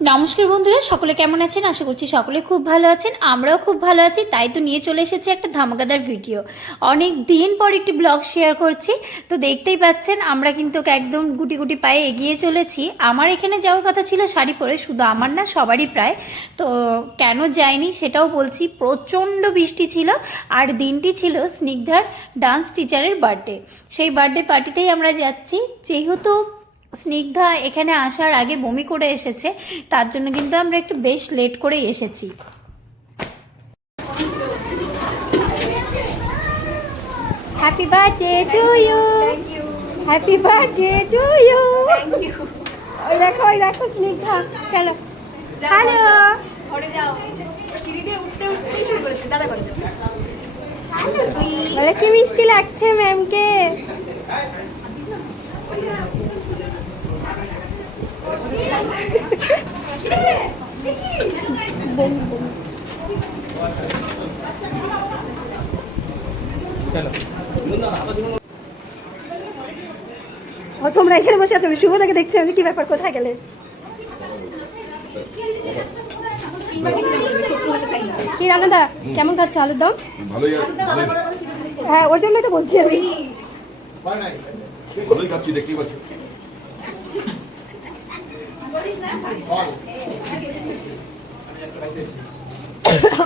নমস্কার বন্ধুরা, সকলে কেমন আছেন? আশা করছি সকলে খুব ভালো আছেন। আমরাও খুব ভালো আছি, তাই তো নিয়ে চলে এসেছি একটা ধামাকাদার ভিডিও। অনেক দিন পর একটি ব্লগ শেয়ার করছি, তো দেখতেই পাচ্ছেন আমরা কিন্তু একদম গুটি গুটি পায়ে এগিয়ে চলেছি। আমার এখানে যাওয়ার কথা ছিল শাড়ি পরে, শুধু আমার না, সবারই প্রায়। তো কেন যায়নি সেটাও বলছি, প্রচণ্ড বৃষ্টি ছিল আর দিনটি ছিল স্নিগ্ধার ডান্স টিচারের বার্থডে। সেই বার্থডে পার্টিতেই আমরা যাচ্ছি, যেহেতু স্নিগ্ধা এখানে আসার আগে বমি করে এসেছে তার জন্য কিন্তু আমরা একটু বেশ লেট করেই এসেছি। Happy birthday to you happy birthday to you ওই দেখো ওই দেখো স্নিগ্ধা। চলো। হ্যালো বলে কি মিষ্টি লাগছে ম্যামকে ও তোমরা এখানে বসে আছো শুভ থেকে দেখছি আমি কি ব্যাপার কোথায় গেলে? কি রান্নাদা কেমন খাচ্ছ? আলুর দম? হ্যাঁ ওর জন্যই তো বলছি আমি। ভালোই খাচ্ছি দেখতেই পাচ্ছি।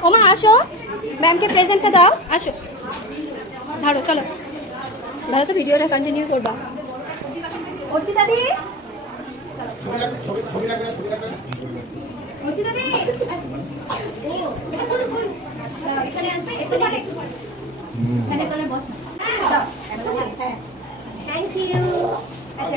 ওমা আসো। ম্যামকে প্রেজেন্টটা দাও। আসো। ধরো চলো। ধরো তো ভিডিওটা কন্টিনিউ করবা। অর্চিতা দি হ্যাঁ থ্যাংক ইউ আচ্ছা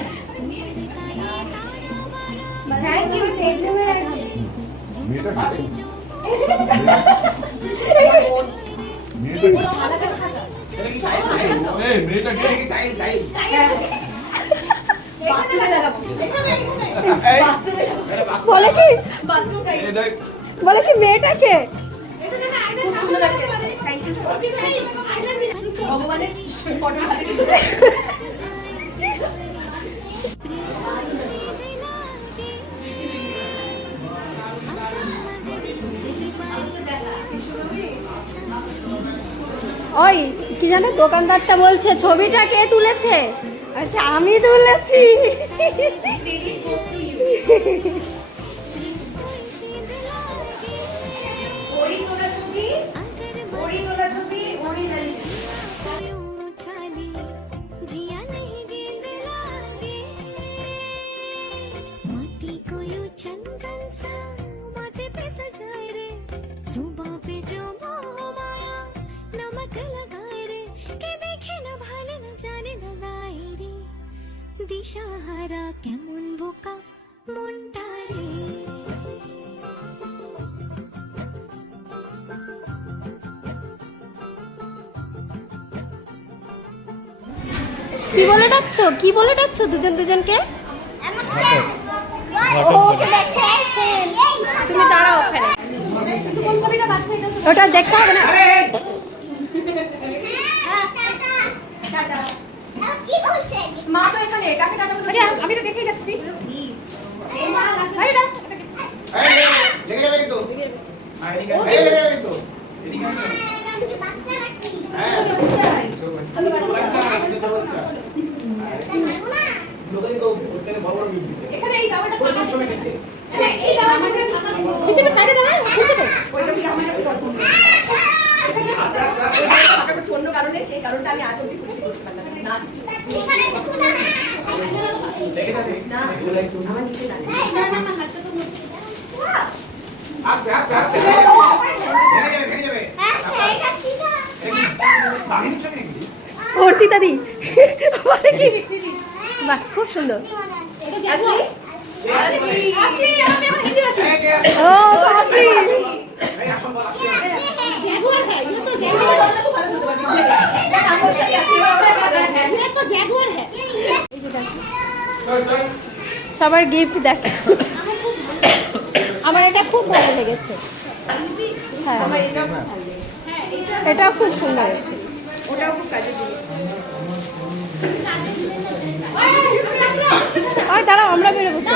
মেয়েটা কে? মেয়েটা কে? এই, মেয়েটা কে? বাথরুমে লাগাবো বাথরুমে বলে কি বাথরুম টাইপ এই দেখ, বলে কি মেয়েটাকে খুব সুন্দর আছে থ্যাংক ইউ সো মাচ ভগবানের ফটো ওই কি জানো দোকানদারটা বলছে ছবিটা কে তুলেছে? আচ্ছা আমি তুলেছি। হাত কে দেখে না ভালো না জানে না নাই রে দিশাহারা কেমন বোকা মনটা রে কি বলে ডাকছো? কি বলে ডাকছো দুজন দুজনকে? তুমি দাঁড়াও ওখানে। ওটা দেখতে হবে না? আমি তো দেখেই যাচ্ছি। আরে যাবে কিন্তু এই লেগে যাবে কিন্তু হ্যাঁ লোকে তো ওর থেকে বড় বড় গিফট দিচ্ছে এখানে এই দামাটা প্রচুর ছবি দিচ্ছে আচ্ছা, এই দামাটা মিষ্টি সাইডে দাঁড়াও বুঝছ তো ওইটা কি আমার কাছে পছন্দ আস্তে আস্তে আস্তে একটা অন্য কারণে সেই কারণটা আমি আজ অব্দি করতে করতে পারলাম না। নাচ লেগে যাবে না আমার নিচে নাচ আস্তে আস্তে আস্তে ভেঙে যাবে ভেঙে যাবে বাহিনী ছবি নাকি অর্চিতা দি বলে। কি বাহ খুব সুন্দর? ও সবার গিফট দেখ। আমার এটা খুব ভালো লেগেছে। হ্যাঁ। এটা খুব সুন্দর হয়েছে। ওটাও খুব কাজে ওই দাঁড়াও, আমরা বেরোবো তো।